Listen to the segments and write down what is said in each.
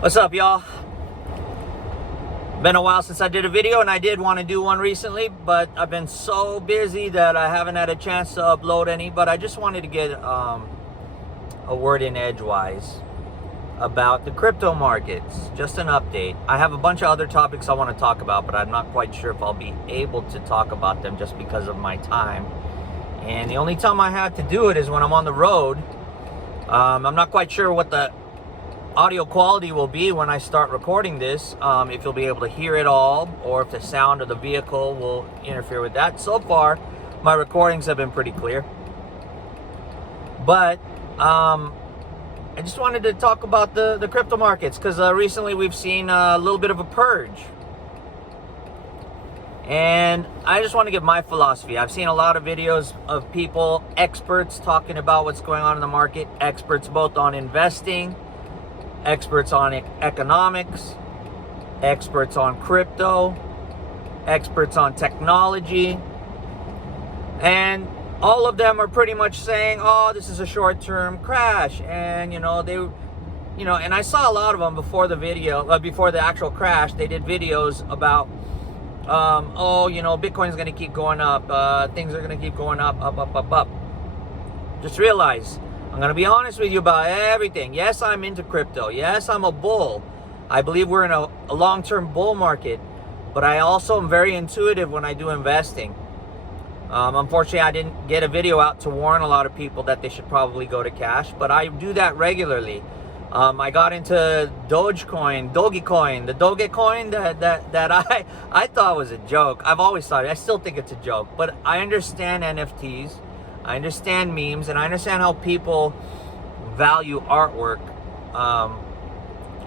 What's up, y'all? Been a while since I did a video, and I did want to do one recently, but I've been so busy that I haven't had a chance to upload any. But I just wanted to get a word in edgewise about the crypto markets. Just an update. I have a bunch of other topics I want to talk about, but I'm not quite sure if I'll be able to talk about them just because of my time. And the only time I have to do it is when I'm on the road. I'm not quite sure what the audio quality will be when I start recording this, if you'll be able to hear it all, or if the sound of the vehicle will interfere with that. So far, my recordings have been pretty clear. But I just wanted to talk about the crypto markets, because recently we've seen a little bit of a purge. And I just want to give my philosophy. I've seen a lot of videos of people, experts, talking about what's going on in the market, experts both on investing, experts on economics, experts on crypto, experts on technology, and all of them are pretty much saying, oh, this is a short-term crash. And and I saw a lot of them before the video, before the actual crash. They did videos about Bitcoin's going to keep going up, things are going to keep going up. Just realize, I'm going to be honest with you about everything. Yes, I'm into crypto. Yes, I'm a bull. I believe we're in a long-term bull market, but I also am very intuitive when I do investing. Unfortunately, I didn't get a video out to warn a lot of people that they should probably go to cash, but I do that regularly. I got into Dogecoin, the Dogecoin that I thought was a joke. I've always thought it. I still think it's a joke, but I understand NFTs. I understand memes, and I understand how people value artwork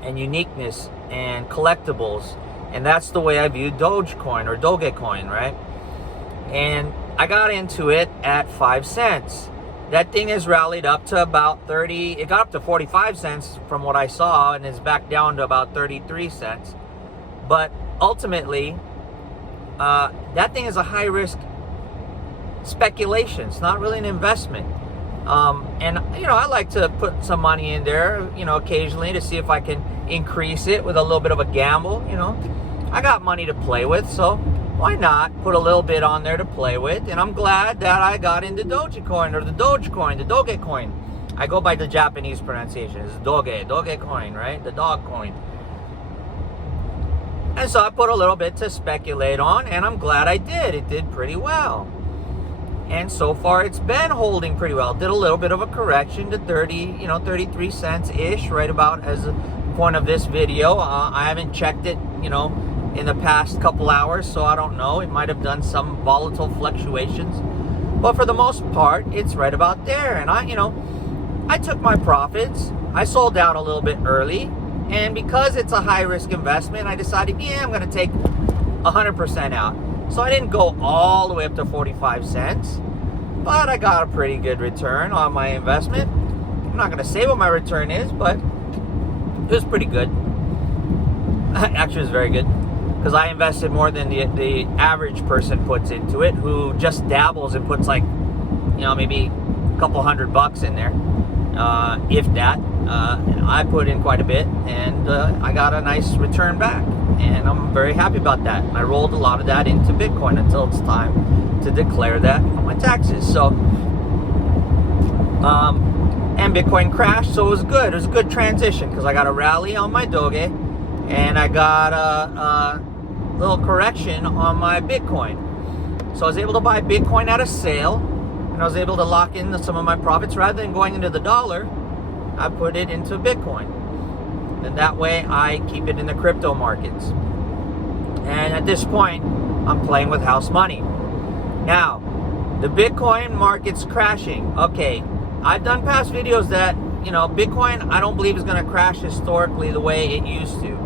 and uniqueness and collectibles, and that's the way I view Dogecoin or Dogecoin, right? And I got into it at 5 cents. That thing has rallied up to about 30. It got up to 45 cents from what I saw, and is back down to about 33 cents. But ultimately, that thing is a high risk speculation. It's not really an investment. And I like to put some money in there, occasionally, to see if I can increase it with a little bit of a gamble. I got money to play with, so why not put a little bit on there to play with? And I'm glad that I got into Dogecoin, or the Dogecoin. I go by the Japanese pronunciation. It's Dogecoin, right? The dog coin. And so I put a little bit to speculate on, and I'm glad I did. It did pretty well. And so far, it's been holding pretty well. Did a little bit of a correction to 33 cents-ish, right about as the point of this video. I haven't checked it, in the past couple hours, so I don't know. It might have done some volatile fluctuations. But for the most part, it's right about there. And I took my profits. I sold out a little bit early. And because it's a high-risk investment, I decided, I'm going to take 100% out. So I didn't go all the way up to 45 cents, but I got a pretty good return on my investment. I'm not going to say what my return is, but it was pretty good. Actually, it was very good, because I invested more than the average person puts into it, who just dabbles and puts maybe a couple $100 in there, if that. I put in quite a bit, and I got a nice return back. And I'm very happy about that. I rolled a lot of that into Bitcoin until it's time to declare that on my taxes. So, and Bitcoin crashed, so it was good. It was a good transition, because I got a rally on my Doge, and I got a little correction on my Bitcoin. So I was able to buy Bitcoin at a sale, and I was able to lock in some of my profits. Rather than going into the dollar, I put it into Bitcoin. And that way I keep it in the crypto markets. And at this point, I'm playing with house money. Now, the Bitcoin market's crashing. Okay, I've done past videos that, Bitcoin, I don't believe is going to crash historically the way it used to.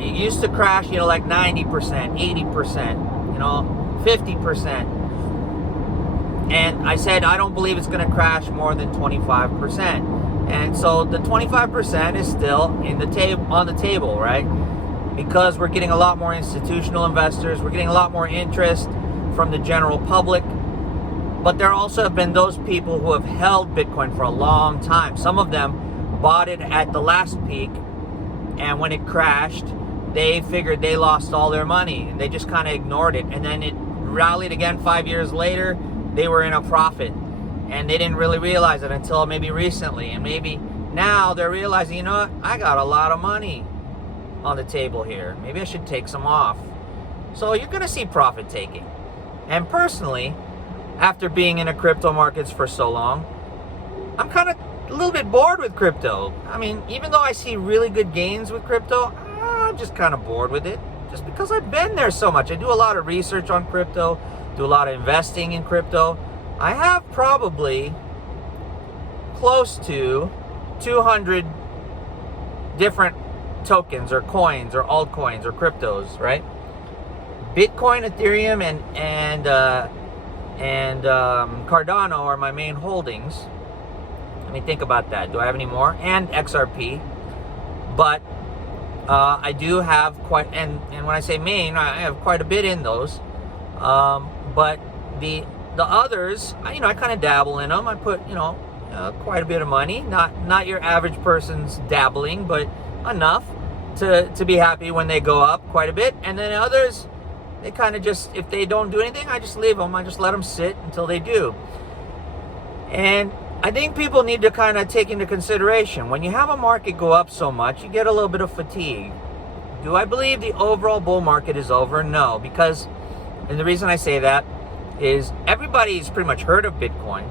It used to crash, like 90%, 80%, 50%. And I said, I don't believe it's going to crash more than 25%. And so the 25% is still on the table, right? Because we're getting a lot more institutional investors. We're getting a lot more interest from the general public. But there also have been those people who have held Bitcoin for a long time. Some of them bought it at the last peak, and when it crashed, they figured they lost all their money, and they just kind of ignored it. And then it rallied again 5 years later. They were in a profit, and they didn't really realize it until maybe recently. And maybe now they're realizing, you know what, I got a lot of money on the table here. Maybe I should take some off. So you're going to see profit taking. And personally, after being in the crypto markets for so long, I'm kind of a little bit bored with crypto. I mean, even though I see really good gains with crypto, I'm just kind of bored with it, just because I've been there so much. I do a lot of research on crypto, do a lot of investing in crypto. I have probably close to 200 different tokens or coins or altcoins or cryptos, right? Bitcoin, Ethereum, and Cardano are my main holdings. Let me think about that. Do I have any more? And XRP. But I do have quite, and when I say main, I have quite a bit in those. But the others, I kind of dabble in them. I put, quite a bit of money. Not your average person's dabbling, but enough to be happy when they go up quite a bit. And then others, they kind of just, if they don't do anything, I just leave them. I just let them sit until they do. And I think people need to kind of take into consideration, when you have a market go up so much, you get a little bit of fatigue. Do I believe the overall bull market is over? No, because, and the reason I say that is everybody's pretty much heard of Bitcoin,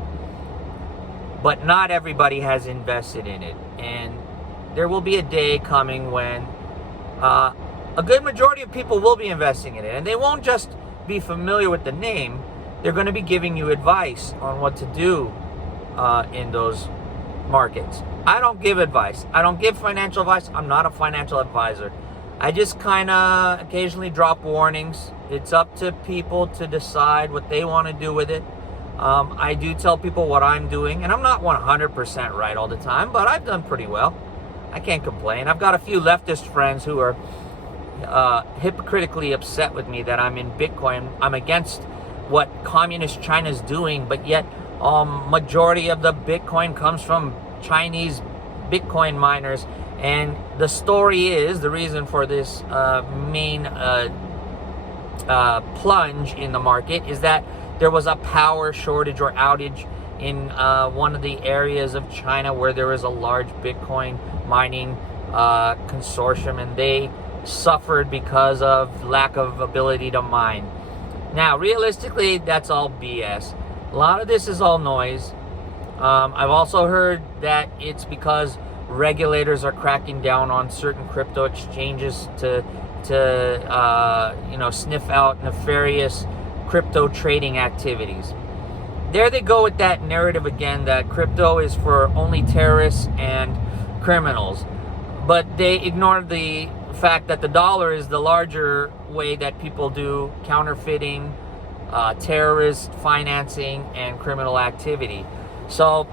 but not everybody has invested in it. And there will be a day coming when a good majority of people will be investing in it, and they won't just be familiar with the name. They're going to be giving you advice on what to do in those markets. I don't give advice. I don't give financial advice. I'm not a financial advisor. I just kind of occasionally drop warnings. It's up to people to decide what they want to do with it. I do tell people what I'm doing, and I'm not 100% right all the time, but I've done pretty well. I can't complain. I've got a few leftist friends who are hypocritically upset with me that I'm in Bitcoin. I'm against what communist China's doing, but yet majority of the Bitcoin comes from Chinese Bitcoin miners. And the story is, the reason for this main plunge in the market is that there was a power shortage or outage in one of the areas of China where there is a large Bitcoin mining consortium, and they suffered because of lack of ability to mine. Now, realistically, that's all BS. A lot of this is all noise. I've also heard that it's because regulators are cracking down on certain crypto exchanges to sniff out nefarious crypto trading activities. There they go with that narrative again, that crypto is for only terrorists and criminals. But they ignore the fact that the dollar is the larger way that people do counterfeiting, terrorist financing, and criminal activity. So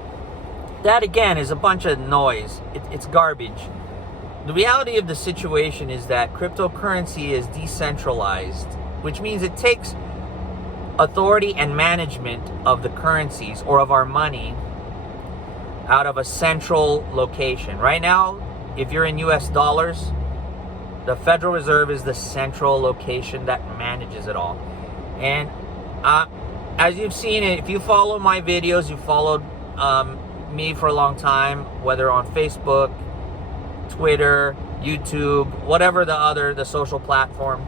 that again is a bunch of noise. It's garbage. The reality of the situation is that cryptocurrency is decentralized, which means it takes authority and management of the currencies or of our money out of a central location. Right now, if you're in US dollars, the Federal Reserve is the central location that manages it all. And as you've seen it, if you follow my videos, you followed me for a long time, whether on Facebook, Twitter, YouTube, whatever the social platform,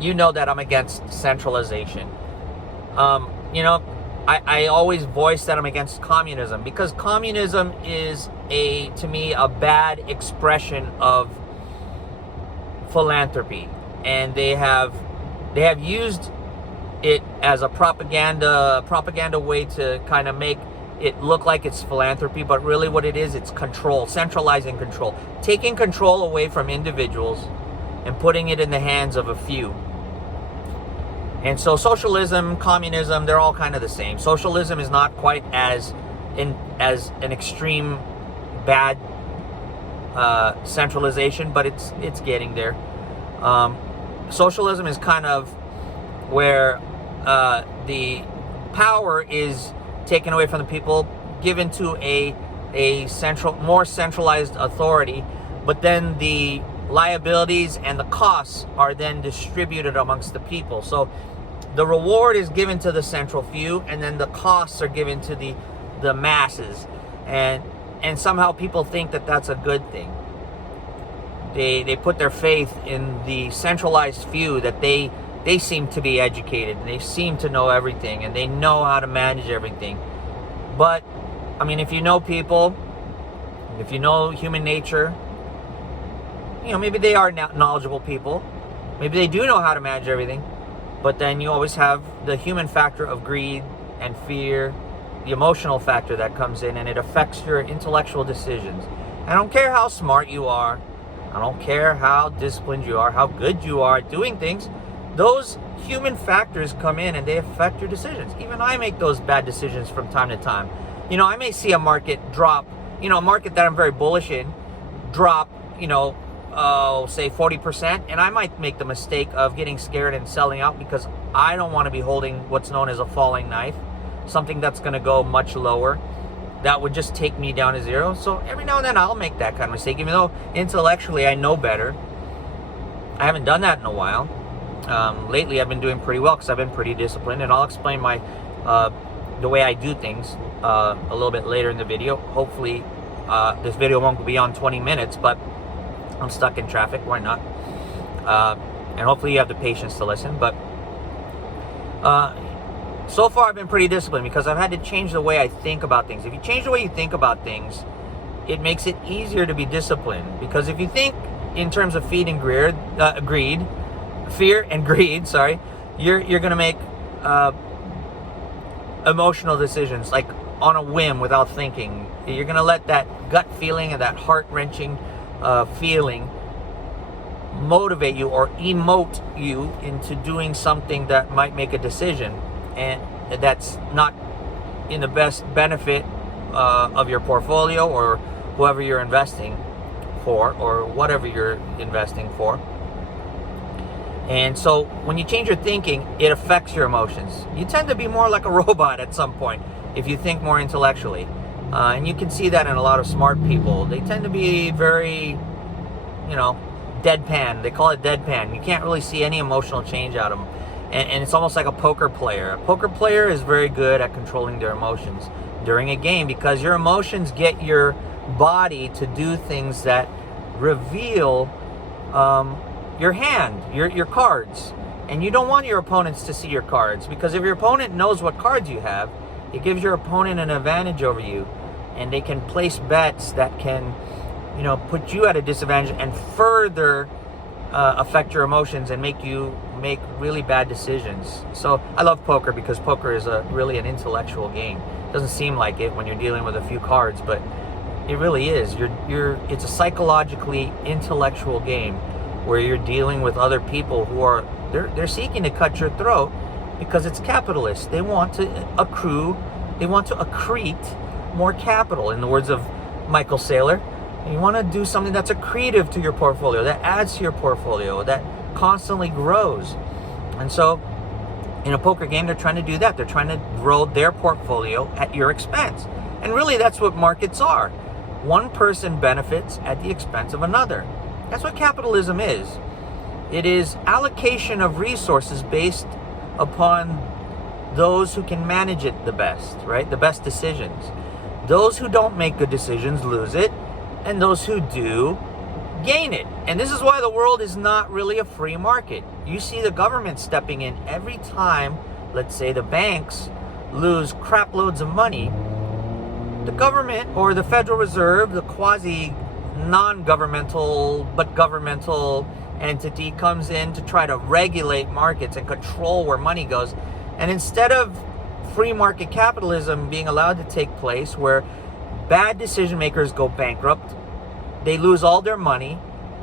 you know that I'm against centralization. I always voice that I'm against communism, because communism is to me a bad expression of philanthropy, and they have used it as a propaganda way to kind of make it look like it's philanthropy, but really what it is, it's control, centralizing control, taking control away from individuals and putting it in the hands of a few. And so socialism, communism, they're all kind of the same. Socialism is not quite as an extreme bad centralization, but it's getting there. Socialism is kind of where the power is taken away from the people, given to a more centralized authority, but then the liabilities and the costs are then distributed amongst the people. So the reward is given to the central few, and then the costs are given to the masses, and somehow people think that that's a good thing. They put their faith in the centralized few, that they seem to be educated, and they seem to know everything, and they know how to manage everything. But I mean, if you know people, if you know human nature, you know, maybe they are knowledgeable people, maybe they do know how to manage everything, but then you always have the human factor of greed and fear, the emotional factor that comes in, and it affects your intellectual decisions. I don't care how smart you are, I don't care how disciplined you are, how good you are at doing things, those human factors come in and they affect your decisions. Even I make those bad decisions from time to time. You know, I may see a market drop, you know, a market that I'm very bullish in, drop, you know, say 40%, and I might make the mistake of getting scared and selling out because I don't want to be holding what's known as a falling knife, something that's going to go much lower. That would just take me down to zero. So every now and then I'll make that kind of mistake, even though intellectually I know better. I haven't done that in a while. Lately I've been doing pretty well because I've been pretty disciplined, and I'll explain my the way I do things a little bit later in the video. Hopefully this video won't be on 20 minutes, but I'm stuck in traffic, why not? And hopefully you have the patience to listen. But so far I've been pretty disciplined because I've had to change the way I think about things. If you change the way you think about things, it makes it easier to be disciplined. Because if you think in terms of fear and greed, sorry, you're going to make emotional decisions like on a whim without thinking. You're going to let that gut feeling and that heart-wrenching feeling motivate you or emote you into doing something that might make a decision, and that's not in the best benefit of your portfolio or whoever you're investing for or whatever you're investing for. And so when you change your thinking, it affects your emotions. You tend to be more like a robot at some point if you think more intellectually. And you can see that in a lot of smart people. They tend to be very, you know, deadpan. They call it deadpan. You can't really see any emotional change out of them. And it's almost like a poker player. A poker player is very good at controlling their emotions during a game because your emotions get your body to do things that reveal your hand, your cards. And you don't want your opponents to see your cards, because if your opponent knows what cards you have, it gives your opponent an advantage over you, and they can place bets that can, you know, put you at a disadvantage and further affect your emotions and make you make really bad decisions. So I love poker because poker is really an intellectual game. It doesn't seem like it when you're dealing with a few cards, but it really is. It's a psychologically intellectual game where you're dealing with other people who are they're seeking to cut your throat because it's capitalist. They want to accrete more capital, in the words of Michael Saylor. You want to do something that's accretive to your portfolio, that adds to your portfolio, that constantly grows. And so in a poker game, they're trying to do that. They're trying to grow their portfolio at your expense. And really, that's what markets are. One person benefits at the expense of another. That's what capitalism is. It is allocation of resources based upon those who can manage it the best, right? The best decisions. Those who don't make good decisions lose it, and those who do gain it. And this is why the world is not really a free market. You see the government stepping in every time, let's say the banks lose crap loads of money. The government or the Federal Reserve, the quasi non-governmental but governmental entity, comes in to try to regulate markets and control where money goes. And instead of free market capitalism being allowed to take place, where bad decision makers go bankrupt, they lose all their money,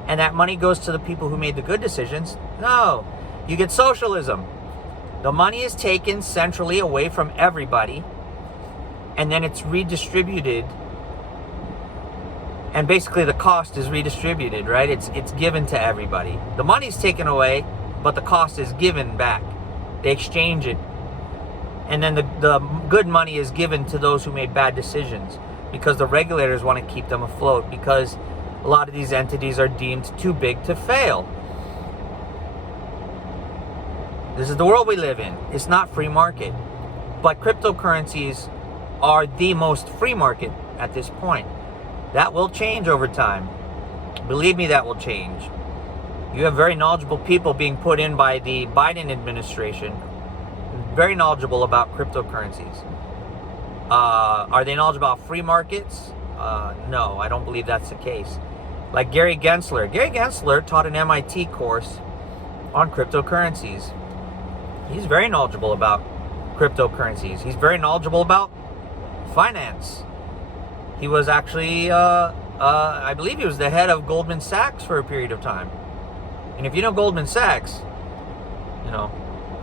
and that money goes to the people who made the good decisions, no, you get socialism. The money is taken centrally away from everybody, and then it's redistributed, and basically the cost is redistributed, right? It's given to everybody. The money's taken away, but the cost is given back. They exchange it, and then the good money is given to those who made bad decisions. because the regulators want to keep them afloat, because a lot of these entities are deemed too big to fail. This is the world we live in. It's not free market. But cryptocurrencies are the most free market at this point. That will change over time. Believe me, that will change. You have very knowledgeable people being put in by the Biden administration, very knowledgeable about cryptocurrencies. Are they knowledgeable about free markets? No, I don't believe that's the case. Like Gary Gensler. Gary Gensler taught an MIT course on cryptocurrencies. He's very knowledgeable about cryptocurrencies. He's very knowledgeable about finance. He was actually, I believe he was the head of Goldman Sachs for a period of time. And if you know Goldman Sachs, you know,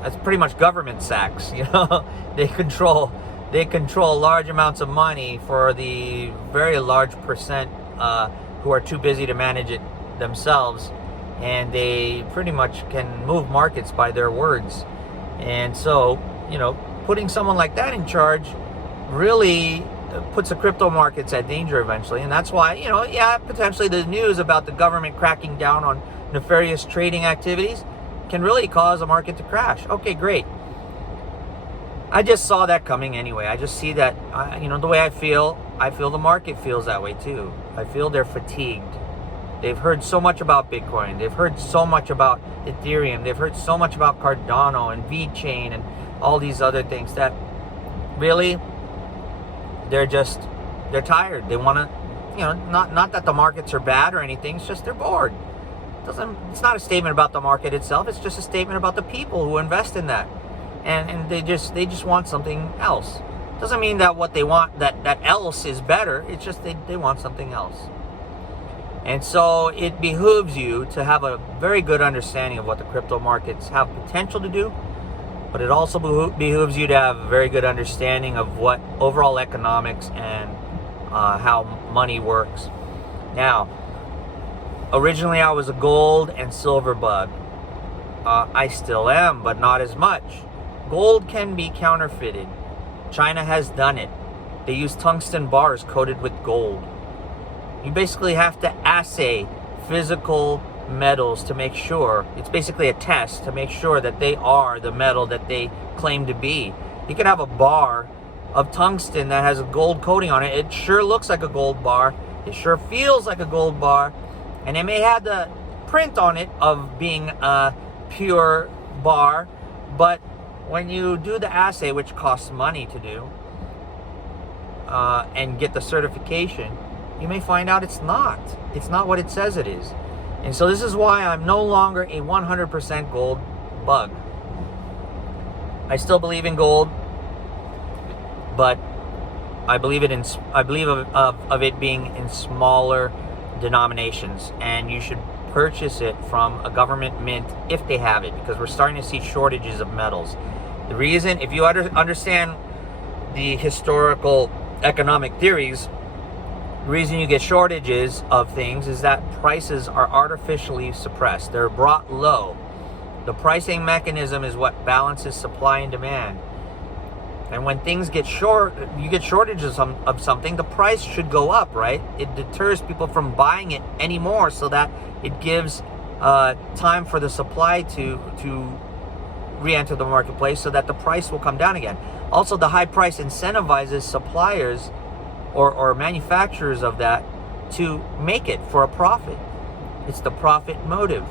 that's pretty much government Sachs. You know, they control large amounts of money for the very large percent who are too busy to manage it themselves, and they pretty much can move markets by their words. And so, you know, putting someone like that in charge really puts the crypto markets at danger eventually. And that's why, you know, yeah, potentially the news about the government cracking down on nefarious trading activities can really cause a market to crash. Okay, great. I just saw that coming anyway. I just see that, you know, the way I feel the market feels that way too. I feel they're fatigued. They've heard so much about Bitcoin. They've heard so much about Ethereum. They've heard so much about Cardano and VeChain and all these other things that really they're tired. They want to, you know, not that the markets are bad or anything. It's just they're bored. It's not a statement about the market itself. It's just a statement about the people who invest in that. And they just want something else. Doesn't mean that what they want, that else is better. It's just they want something else. And so it behooves you to have a very good understanding of what the crypto markets have potential to do, but it also behooves you to have a very good understanding of what overall economics and how money works. Now, originally I was a gold and silver bug. I still am, but not as much. Gold can be counterfeited. China has done it. They use tungsten bars coated with gold. You basically have to assay physical metals to make sure, it's basically a test to make sure that they are the metal that they claim to be. You can have a bar of tungsten that has a gold coating on it. It sure looks like a gold bar. It sure feels like a gold bar. And it may have the print on it of being a pure bar, but when you do the assay, which costs money to do, and get the certification, you may find out it's not what it says it is. And so this is why I'm no longer a 100% gold bug. I still believe in gold, but I believe of it being in smaller denominations, and you should purchase it from a government mint if they have it, because we're starting to see shortages of metals. The reason, if you understand the historical economic theories, the reason you get shortages of things is that prices are artificially suppressed. They're brought low. The pricing mechanism is what balances supply and demand. And when things get you get shortages of something, the price should go up, right? It deters people from buying it anymore, so that it gives time for the supply to re-enter the marketplace, so that the price will come down again. Also, the high price incentivizes suppliers or manufacturers of that to make it for a profit. It's the profit motive.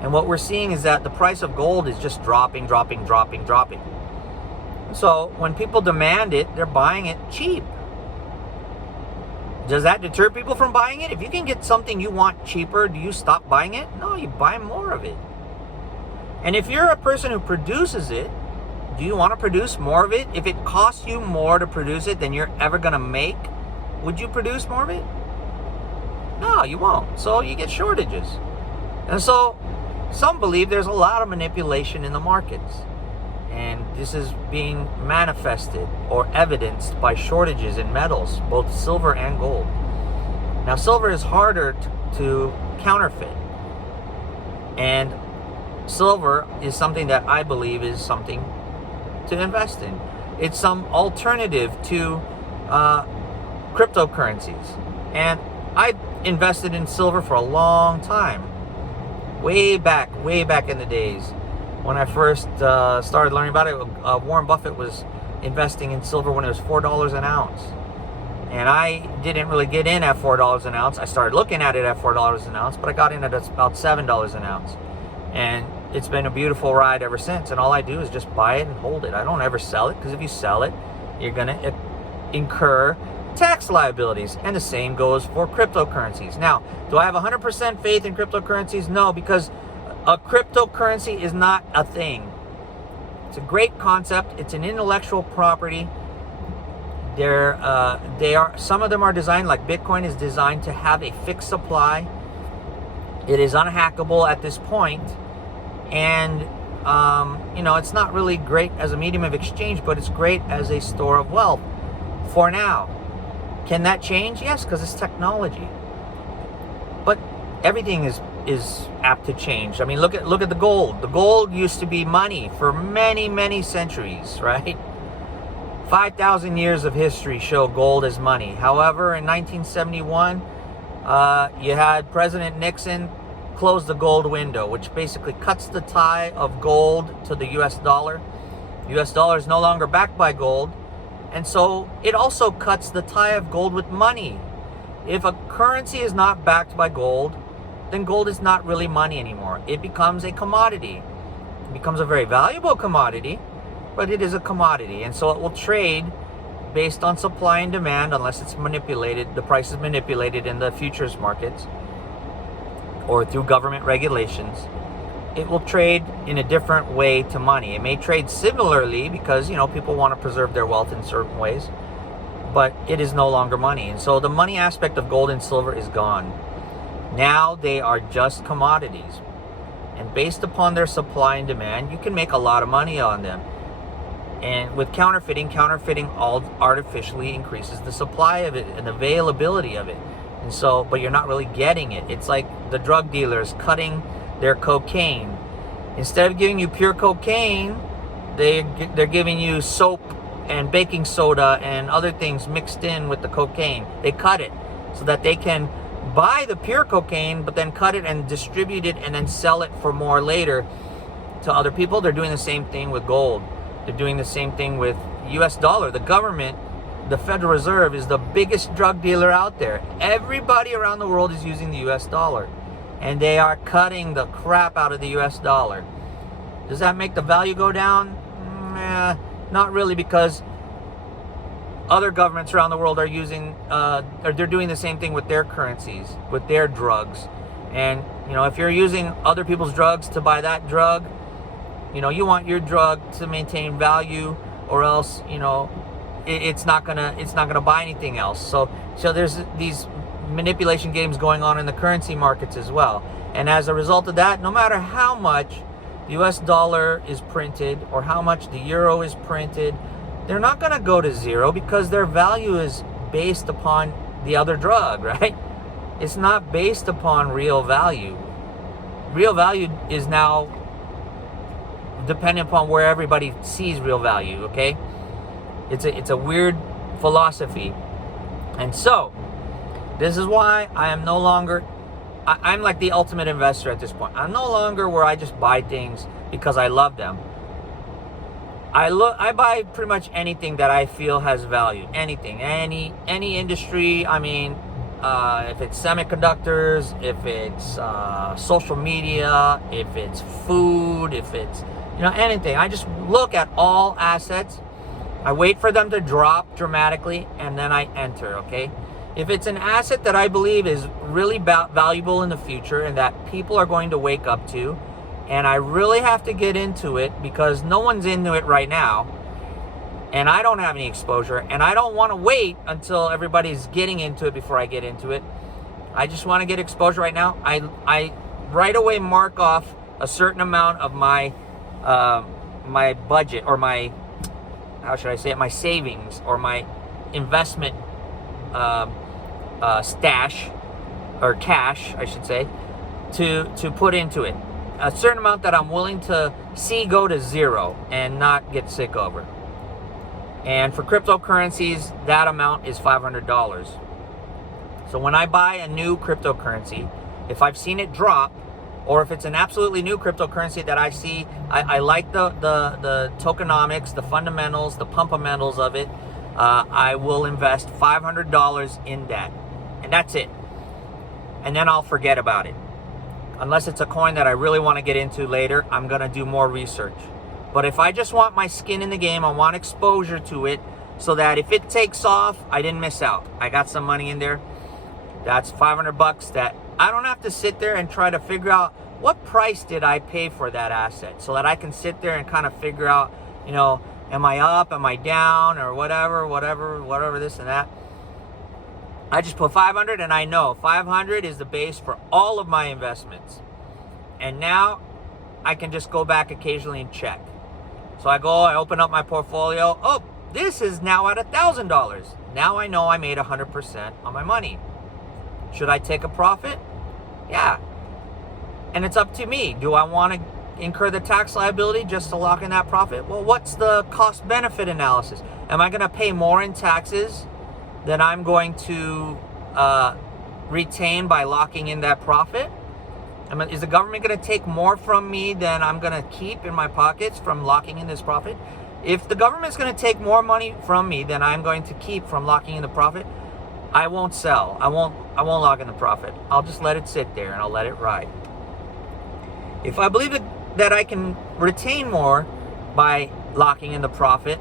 And what we're seeing is that the price of gold is just dropping. So when people demand it, they're buying it cheap. Does that deter people from buying it? If you can get something you want cheaper, do you stop buying it? No, you buy more of it. And if you're a person who produces it, do you want to produce more of it? If it costs you more to produce it than you're ever going to make, would you produce more of it? No, you won't. So you get shortages. And so some believe there's a lot of manipulation in the markets. And this is being manifested or evidenced by shortages in metals, both silver and gold. Now, silver is harder to counterfeit. And silver is something that I believe is something to invest in. It's some alternative to cryptocurrencies. And I invested in silver for a long time, way back in the days when I first started learning about it. Warren Buffett was investing in silver when it was $4 an ounce. And I didn't really get in at $4 an ounce. I started looking at it at $4 an ounce, but I got in at about $7 an ounce. And it's been a beautiful ride ever since. And all I do is just buy it and hold it. I don't ever sell it, because if you sell it, you're going to incur tax liabilities. And the same goes for cryptocurrencies. Now, do I have 100% faith in cryptocurrencies? No, because a cryptocurrency is not a thing. It's a great concept. It's an intellectual property. Some of them are designed, like Bitcoin is designed to have a fixed supply. It is unhackable at this point. And, it's not really great as a medium of exchange, but it's great as a store of wealth for now. Can that change? Yes, because it's technology. But everything is apt to change. I mean, look at the gold. The gold used to be money for many, many centuries, right? 5,000 years of history show gold as money. However, in 1971, you had President Nixon close the gold window, which basically cuts the tie of gold to the US dollar. US dollar is no longer backed by gold. And so it also cuts the tie of gold with money. If a currency is not backed by gold, then gold is not really money anymore. It becomes a commodity. It becomes a very valuable commodity, but it is a commodity. And so it will trade based on supply and demand, unless it's manipulated, the price is manipulated in the futures markets or through government regulations. It will trade in a different way to money. It may trade similarly because, people want to preserve their wealth in certain ways, but it is no longer money. And so the money aspect of gold and silver is gone. Now they are just commodities. And based upon their supply and demand, you can make a lot of money on them. And with counterfeiting all artificially increases the supply of it and availability of it. And so, but you're not really getting it. It's like the drug dealers cutting their cocaine. Instead of giving you pure cocaine, they're giving you soap and baking soda and other things mixed in with the cocaine. They cut it so that they can buy the pure cocaine, but then cut it and distribute it and then sell it for more later to other people. They're doing the same thing with gold. They're doing the same thing with US dollar. The government, the Federal Reserve, is the biggest drug dealer out there. Everybody around the world is using the US dollar. And they are cutting the crap out of the US dollar. Does that make the value go down? Not really, because other governments around the world are using, they're doing the same thing with their currencies, with their drugs. And, if you're using other people's drugs to buy that drug, you want your drug to maintain value, or else, it's not gonna buy anything else. So there's these manipulation games going on in the currency markets as well. And as a result of that, no matter how much the US dollar is printed or how much the euro is printed, they're not going to go to zero, because their value is based upon the other drug, right? It's not based upon real value. Real value is now dependent upon where everybody sees real value, okay? It's a weird philosophy. And so this is why I am no longer, I'm like the ultimate investor at this point. I'm no longer where I just buy things because I love them. I buy pretty much anything that I feel has value. Anything, any industry. I mean, if it's semiconductors, if it's social media, if it's food, if it's, anything. I just look at all assets. I wait for them to drop dramatically, and then I enter, okay? If it's an asset that I believe is really valuable in the future and that people are going to wake up to, and I really have to get into it because no one's into it right now, and I don't have any exposure, and I don't want to wait until everybody's getting into it before I get into it. I just want to get exposure right now. I right away mark off a certain amount of my my budget, or my, how should I say it, my savings, or my investment stash, or cash, I should say, to put into it. A certain amount that I'm willing to see go to zero and not get sick over. And for cryptocurrencies, that amount is $500. So when I buy a new cryptocurrency, if I've seen it drop, or if it's an absolutely new cryptocurrency that I see, I like the tokenomics, the fundamentals, the pumpamentals of it, I will invest $500 in that. And that's it. And then I'll forget about it. Unless it's a coin that I really want to get into later, I'm going to do more research. But if I just want my skin in the game, I want exposure to it, so that if it takes off, I didn't miss out. I got some money in there. That's $500 that I don't have to sit there and try to figure out what price did I pay for that asset, so that I can sit there and kind of figure out, you know, am I up, am I down, or whatever, this and that. I just put 500, and I know 500 is the base for all of my investments. And now I can just go back occasionally and check. So I open up my portfolio. Oh, this is now at $1,000. Now I know I made 100% on my money. Should I take a profit? Yeah. And it's up to me. Do I want to incur the tax liability just to lock in that profit? Well, what's the cost benefit analysis? Am I going to pay more in taxes than I'm going to retain by locking in that profit? Is the government going to take more from me than I'm going to keep in my pockets from locking in this profit? If the government's going to take more money from me than I'm going to keep from locking in the profit, I won't sell. I won't lock in the profit. I'll just let it sit there and I'll let it ride. If I believe that I can retain more by locking in the profit,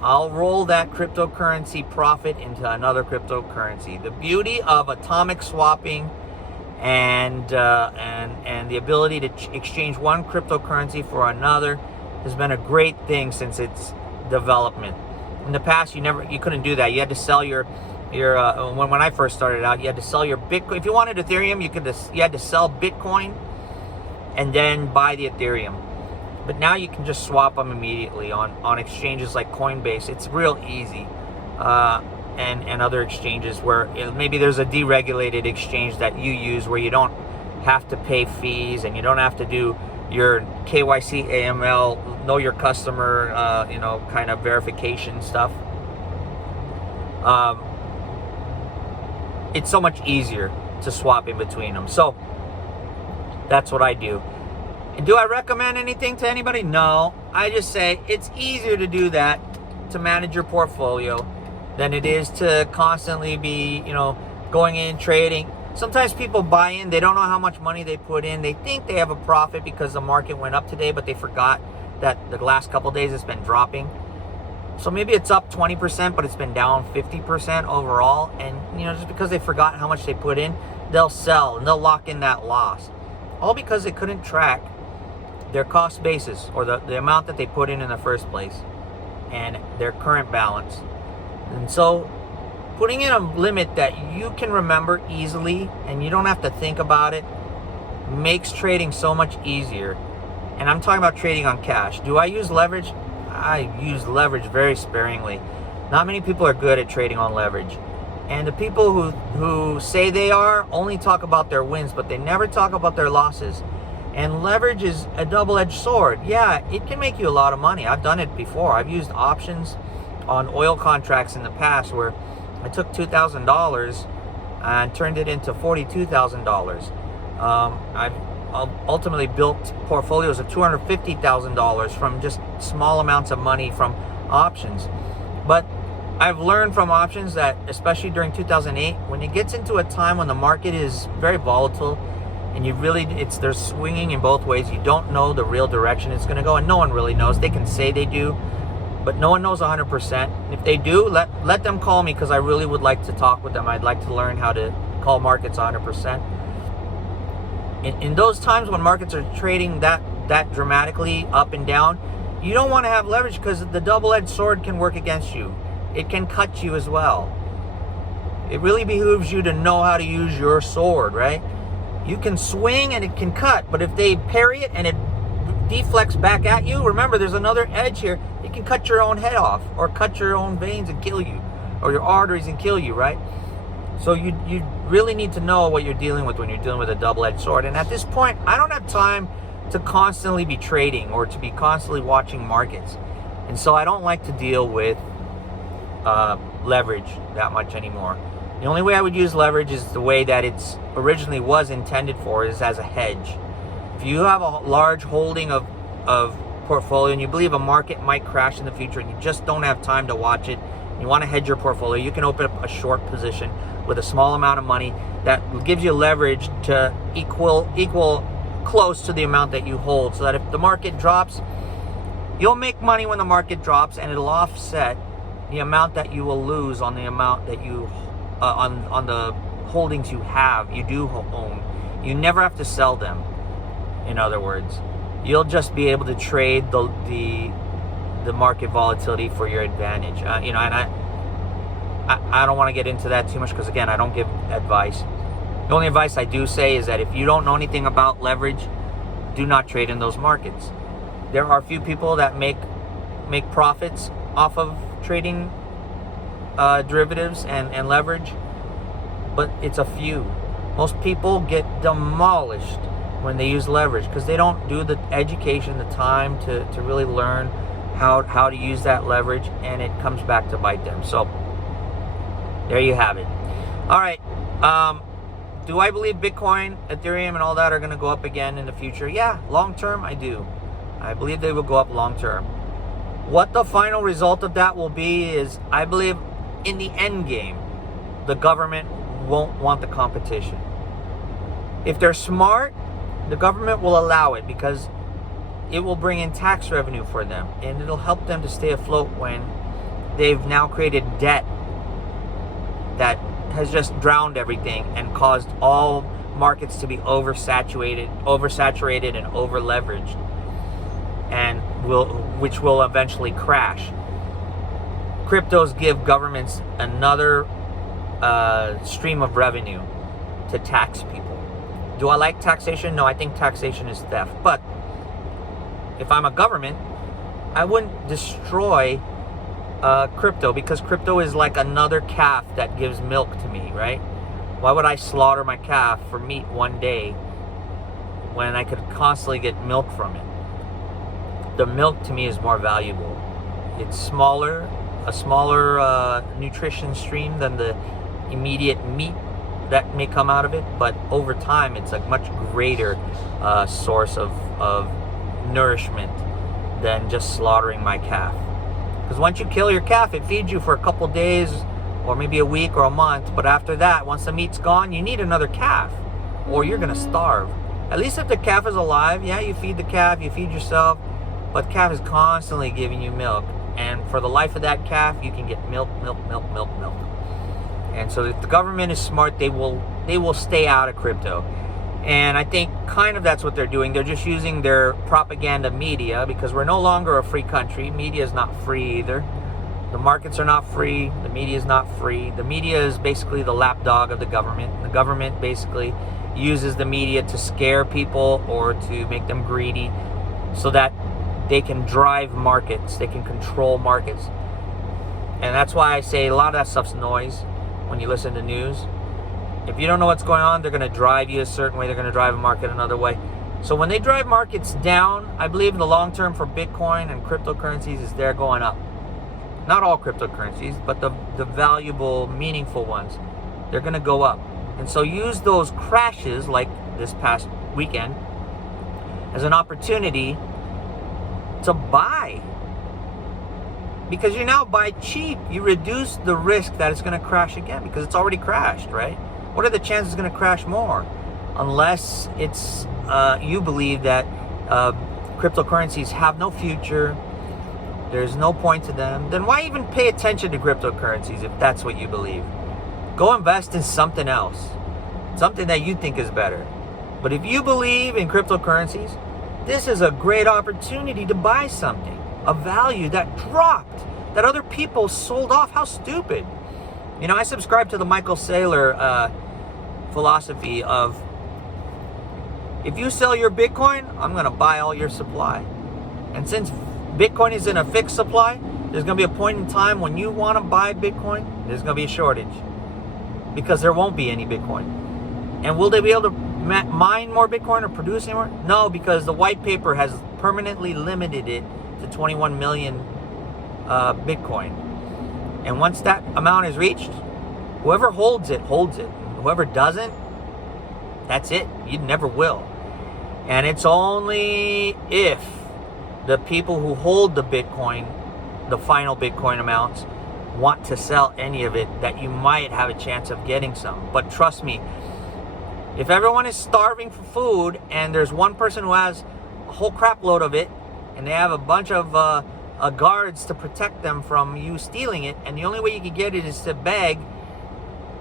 I'll roll that cryptocurrency profit into another cryptocurrency. The beauty of atomic swapping and the ability to exchange one cryptocurrency for another has been a great thing since its development. In the past, you couldn't do that. You had to sell your when I first started out, you had to sell your Bitcoin. If you wanted Ethereum, you had to sell Bitcoin and then buy the Ethereum. But now you can just swap them immediately on exchanges like Coinbase. It's real easy. And other exchanges where maybe there's a deregulated exchange that you use where you don't have to pay fees and you don't have to do your KYC, AML, know your customer, kind of verification stuff. It's so much easier to swap in between them. So that's what I do. And do I recommend anything to anybody? No. I just say it's easier to do that, to manage your portfolio, than it is to constantly be, going in, trading. Sometimes people buy in, they don't know how much money they put in. They think they have a profit because the market went up today, but they forgot that the last couple of days it's been dropping. So maybe it's up 20%, but it's been down 50% overall. And, just because they forgot how much they put in, they'll sell and they'll lock in that loss. All because they couldn't track their cost basis, or the amount that they put in the first place, and their current balance. And so putting in a limit that you can remember easily and you don't have to think about it makes trading so much easier. And I'm talking about trading on cash. Do I use leverage? I use leverage very sparingly. Not many people are good at trading on leverage. And the people who say they are only talk about their wins, but they never talk about their losses. And leverage is a double-edged sword. Yeah, it can make you a lot of money. I've done it before. I've used options on oil contracts in the past where I took $2,000 and turned it into $42,000. I've ultimately built portfolios of $250,000 from just small amounts of money from options. But I've learned from options that, especially during 2008, when it gets into a time when the market is very volatile and they're swinging in both ways, you don't know the real direction it's going to go, and no one really knows. They can say they do, but no one knows 100%. If they do, let them call me, because I really would like to talk with them. I'd like to learn how to call markets 100%. In those times when markets are trading that dramatically up and down, you don't want to have leverage, because the double-edged sword can work against you. It can cut you as well. It really behooves you to know how to use your sword, right? You can swing and it can cut, but if they parry it and it deflects back at you, remember there's another edge here. It can cut your own head off, or cut your own veins and kill you, or your arteries and kill you, right? So you really need to know what you're dealing with when you're dealing with a double-edged sword. And at this point, I don't have time to constantly be trading or to be constantly watching markets. And so I don't like to deal with leverage that much anymore. The only way I would use leverage is the way that it's originally was intended for, is as a hedge. If you have a large holding of portfolio and you believe a market might crash in the future and you just don't have time to watch it, you want to hedge your portfolio, you can open up a short position with a small amount of money that gives you leverage to equal close to the amount that you hold, so that if the market drops, you'll make money when the market drops, and it'll offset the amount that you will lose on the amount that you on the holdings you do own. You never have to sell them. In other words, you'll just be able to trade the market volatility for your advantage. And I don't want to get into that too much, because again, I don't give advice. The only advice I do say is that if you don't know anything about leverage, do not trade in those markets. There are a few people that make profits off of trading derivatives and leverage, but it's a few. Most people get demolished when they use leverage because they don't do the education, the time to really learn how to use that leverage, and it comes back to bite them. So there you have it. All right. Do I believe Bitcoin, Ethereum, and all that are going to go up again in the future? Yeah, long term, I do. I believe they will go up long term. What the final result of that will be is, I believe in the end game, the government won't want the competition. If they're smart, the government will allow it because it will bring in tax revenue for them, and it'll help them to stay afloat when they've now created debt that has just drowned everything and caused all markets to be oversaturated and over leveraged, and which will eventually crash. Cryptos give governments another stream of revenue to tax people. Do I like taxation? No, I think taxation is theft. But if I'm a government, I wouldn't destroy crypto, because crypto is like another calf that gives milk to me, right? Why would I slaughter my calf for meat one day when I could constantly get milk from it? The milk to me is more valuable. It's a smaller nutrition stream than the immediate meat that may come out of it, but over time it's a much greater source of nourishment than just slaughtering my calf. Because once you kill your calf, it feeds you for a couple days or maybe a week or a month, but after that, once the meat's gone, you need another calf or you're gonna starve. At least if the calf is alive, yeah, you feed the calf, you feed yourself, but calf is constantly giving you milk, and for the life of that calf, you can get milk. And so if the government is smart, they will stay out of crypto. And I think kind of that's what they're doing. They're just using their propaganda media, because we're no longer a free country. Media is not free either. The markets are not free. The media is not free. The media is basically the lapdog of the government. The government basically uses the media to scare people or to make them greedy so that they can drive markets. They can control markets. And that's why I say a lot of that stuff's noise when you listen to news. If you don't know what's going on, they're going to drive you a certain way. They're going to drive a market another way. So when they drive markets down, I believe in the long term for Bitcoin and cryptocurrencies is they're going up. Not all cryptocurrencies, but the valuable, meaningful ones. They're going to go up. And so use those crashes like this past weekend as an opportunity to buy. Because you now buy cheap. You reduce the risk that it's going to crash again, because it's already crashed, right? What are the chances it's going to crash more? Unless it's you believe that cryptocurrencies have no future, there's no point to them, then why even pay attention to cryptocurrencies if that's what you believe? Go invest in something else, something that you think is better. But if you believe in cryptocurrencies, this is a great opportunity to buy something, a value that dropped, that other people sold off. How stupid. You know, I subscribe to the Michael Saylor philosophy of, if you sell your Bitcoin, I'm going to buy all your supply. And since Bitcoin is in a fixed supply, there's going to be a point in time when you want to buy Bitcoin, there's going to be a shortage, because there won't be any Bitcoin. And will they be able to mine more Bitcoin or produce any more? No, because the white paper has permanently limited it to 21 million Bitcoin. And once that amount is reached, whoever holds it, holds it. Whoever doesn't, that's it. You never will. And it's only if the people who hold the Bitcoin, the final Bitcoin amounts, want to sell any of it, that you might have a chance of getting some. But trust me, if everyone is starving for food and there's one person who has a whole crap load of it, and they have a bunch of guards to protect them from you stealing it, and the only way you can get it is to beg,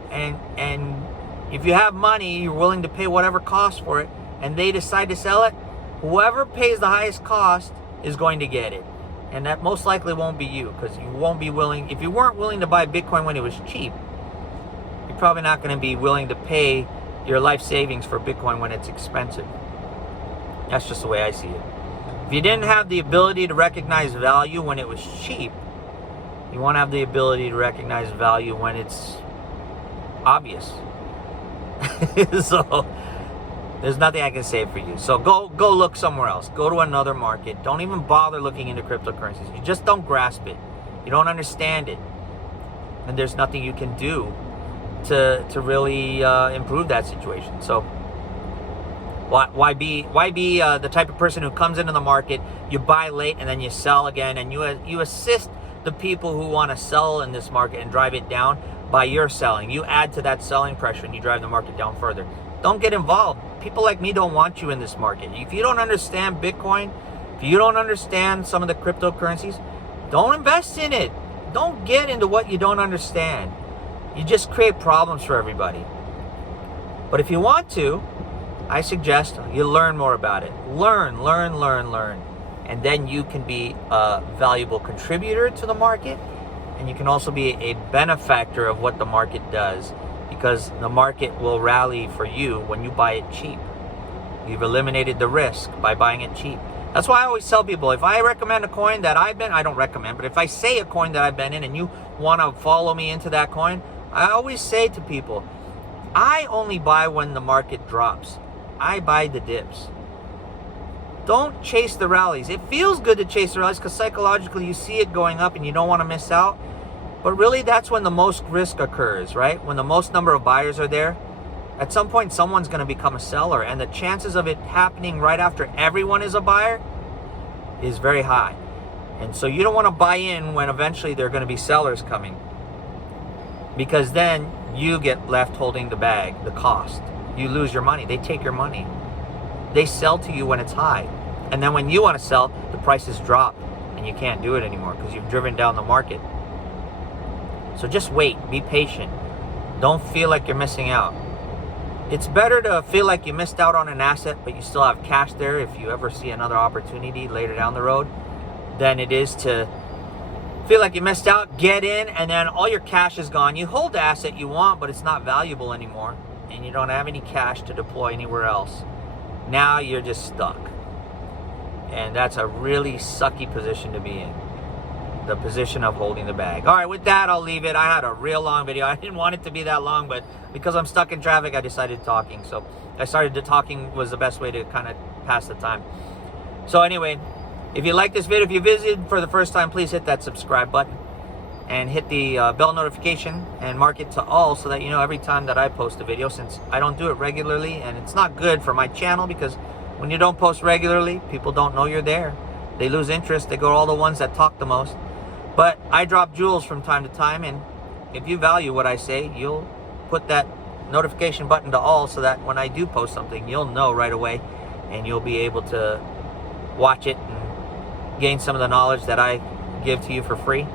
and if you have money, you're willing to pay whatever cost for it, and they decide to sell it, whoever pays the highest cost is going to get it. And that most likely won't be you, because you won't be willing. If you weren't willing to buy Bitcoin when it was cheap, you're probably not going to be willing to pay your life savings for Bitcoin when it's expensive. That's just the way I see it. If you didn't have the ability to recognize value when it was cheap, you won't have the ability to recognize value when it's obvious. So there's nothing I can say for you. So go look somewhere else. Go to another market. Don't even bother looking into cryptocurrencies. You just don't grasp it. You don't understand it. And there's nothing you can do to really improve that situation. So why be the type of person who comes into the market, you buy late and then you sell again, and you assist the people who want to sell in this market and drive it down by your selling. You add to that selling pressure and you drive the market down further. Don't get involved. People like me don't want you in this market. If you don't understand Bitcoin, if you don't understand some of the cryptocurrencies, don't invest in it. Don't get into what you don't understand. You just create problems for everybody. But if you want to, I suggest you learn more about it. Learn. And then you can be a valuable contributor to the market, and you can also be a benefactor of what the market does, because the market will rally for you when you buy it cheap. You've eliminated the risk by buying it cheap. That's why I always tell people, if I recommend a coin that I've been, I don't recommend, but if I say a coin that I've been in and you want to follow me into that coin, I always say to people, I only buy when the market drops. I buy the dips. Don't chase the rallies. It feels good to chase the rallies because psychologically you see it going up and you don't want to miss out. But really, that's when the most risk occurs, right? When the most number of buyers are there. At some point, someone's going to become a seller, and the chances of it happening right after everyone is a buyer is very high. And so you don't want to buy in when eventually there are going to be sellers coming, because then you get left holding the bag, the cost. You lose your money. They take your money. They sell to you when it's high. And then when you want to sell, the prices drop and you can't do it anymore because you've driven down the market. So just wait. Be patient. Don't feel like you're missing out. It's better to feel like you missed out on an asset, but you still have cash there if you ever see another opportunity later down the road, than it is to feel like you missed out, get in, and then all your cash is gone. You hold the asset you want, but it's not valuable anymore, and you don't have any cash to deploy anywhere else. Now you're just stuck. And that's a really sucky position to be in. The position of holding the bag. All right, with that, I'll leave it. I had a real long video. I didn't want it to be that long, but because I'm stuck in traffic, I decided talking. So I started to talking was the best way to kind of pass the time. So anyway, if you like this video, if you visited for the first time, please hit that subscribe button and hit the bell notification and mark it to all so that you know every time that I post a video, since I don't do it regularly, and it's not good for my channel because when you don't post regularly, people don't know you're there. They lose interest. They go to all the ones that talk the most. But I drop jewels from time to time, and if you value what I say, you'll put that notification button to all so that when I do post something, you'll know right away and you'll be able to watch it and gain some of the knowledge that I give to you for free.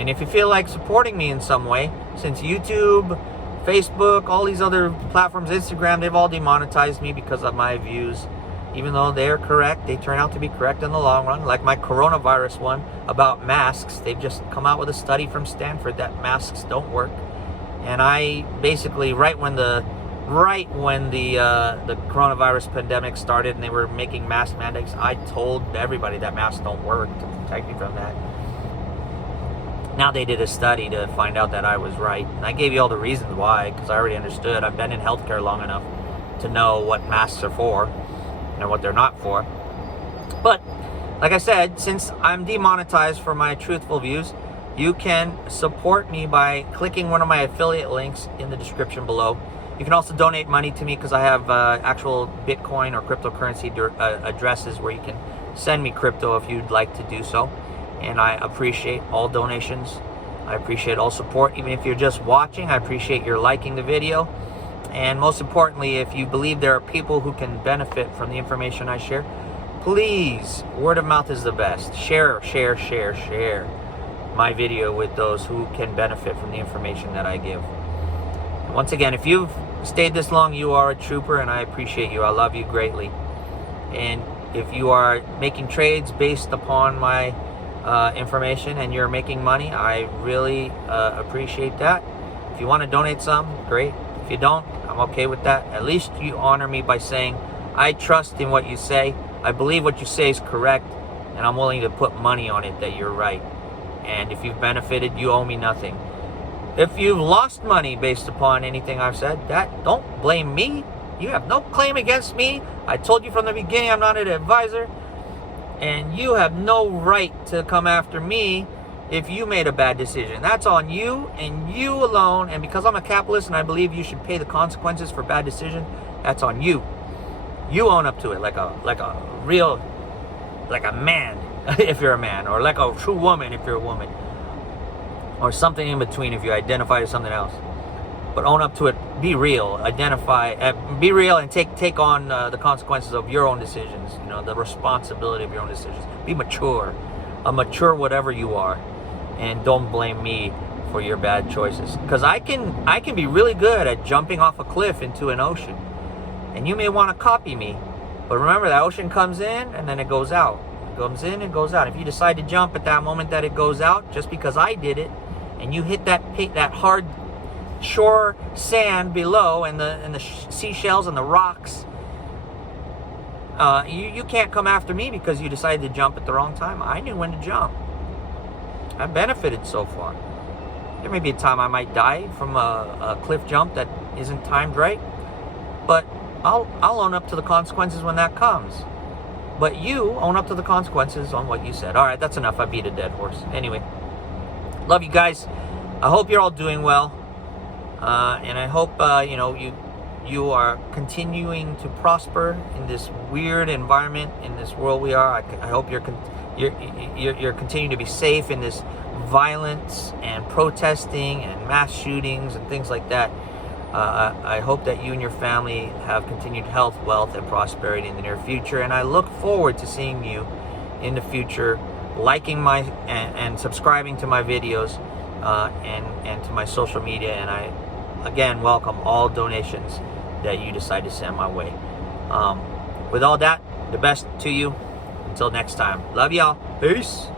And if you feel like supporting me in some way, since YouTube, Facebook, all these other platforms, Instagram, they've all demonetized me because of my views. Even though they're correct, they turn out to be correct in the long run. Like my coronavirus one about masks, they've just come out with a study from Stanford that masks don't work. And I basically, right when the coronavirus pandemic started and they were making mask mandates, I told everybody that masks don't work to protect me from that. Now they did a study to find out that I was right. And I gave you all the reasons why, because I already understood. I've been in healthcare long enough to know what masks are for and what they're not for. But like I said, since I'm demonetized for my truthful views, you can support me by clicking one of my affiliate links in the description below. You can also donate money to me because I have actual Bitcoin or cryptocurrency addresses where you can send me crypto if you'd like to do so. And I appreciate all donations. I appreciate all support. Even if you're just watching, I appreciate your liking the video. And most importantly, if you believe there are people who can benefit from the information I share, please, word of mouth is the best. Share my video with those who can benefit from the information that I give. And once again, if you've stayed this long, you are a trooper, and I appreciate you. I love you greatly. And if you are making trades based upon my information and you're making money, I really appreciate that. If you want to donate some, great. If you don't, I'm okay with that. At least you honor me by saying, I trust in what you say, I believe what you say is correct, and I'm willing to put money on it that you're right. And if you've benefited, you owe me nothing. If you've lost money based upon anything I've said, don't blame me. You have no claim against me. I told you from the beginning I'm not an advisor. And you have no right to come after me if you made a bad decision. That's on you and you alone. And because I'm a capitalist and I believe you should pay the consequences for bad decision, that's on you. You own up to it like a man if you're a man, or like a true woman if you're a woman, or something in between if you identify as something else. But own up to it. Be real. Be real, and take on the consequences of your own decisions. You know, the responsibility of your own decisions. Be mature. A mature whatever you are, and don't blame me for your bad choices. Because I can be really good at jumping off a cliff into an ocean, and you may want to copy me. But remember, that ocean comes in and then it goes out. It comes in and goes out. If you decide to jump at that moment that it goes out, just because I did it, and you hit that hard shore sand below and the seashells and the rocks, you can't come after me because you decided to jump at the wrong time. I knew when to jump. I benefited so far. There may be a time I might die from a cliff jump that isn't timed right, but I'll own up to the consequences when that comes. But you own up to the consequences on what you said. All right, that's enough. I beat a dead horse. Anyway, love you guys. I hope you're all doing well. And I hope you are continuing to prosper in this weird environment, in this world we are. I hope you're continuing to be safe in this violence and protesting and mass shootings and things like that. I hope that you and your family have continued health, wealth, and prosperity in the near future. And I look forward to seeing you in the future, liking and subscribing to my videos and to my social media. And I again welcome all donations that you decide to send my way. With all that, the best to you. Until next time. Love y'all. Peace.